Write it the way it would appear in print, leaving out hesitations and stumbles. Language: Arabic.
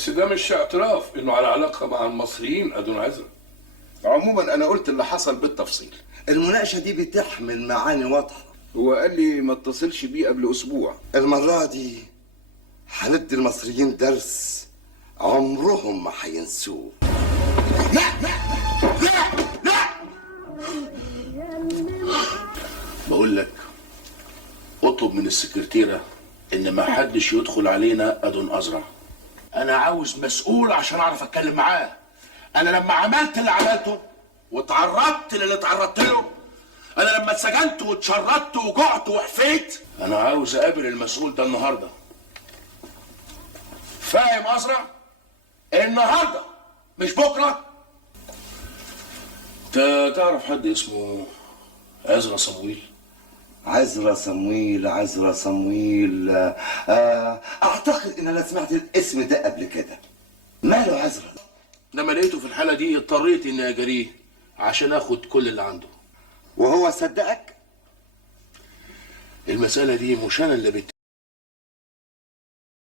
بس ده مش اعتراف انه على علاقه مع المصريين ادون عزرا. عموما انا قلت اللي حصل بالتفصيل. المناقشة دي بتحمل معاني واضحة. هو قال لي ما اتصلش بيه قبل اسبوع. المرة دي هندي المصريين درس عمرهم ما هينسوه. لا لا لا لا، بقول لك اطلب من السكرتيرة ان ما حدش يدخل علينا ادون ازرع. انا عاوز مسؤول عشان اعرف اتكلم معاه. انا لما عملت اللي عملته واتعرضت للي اتعرضت له، انا لما اتسجنت واتشردت وجعت وحفيت، انا عاوز اقابل المسؤول ده النهارده. فاهم ازرع؟ النهارده مش بكره. انت تعرف حد اسمه عزرا صمويل؟ عزرا صمويل، عزرا صمويل، اعتقد ان انا سمعت الاسم ده قبل كده. ماله عزرا؟ لما لقيته في الحالة دي اضطريت اني اجاريه عشان اخد كل اللي عنده. وهو صدقك؟ المسألة دي مش انا اللي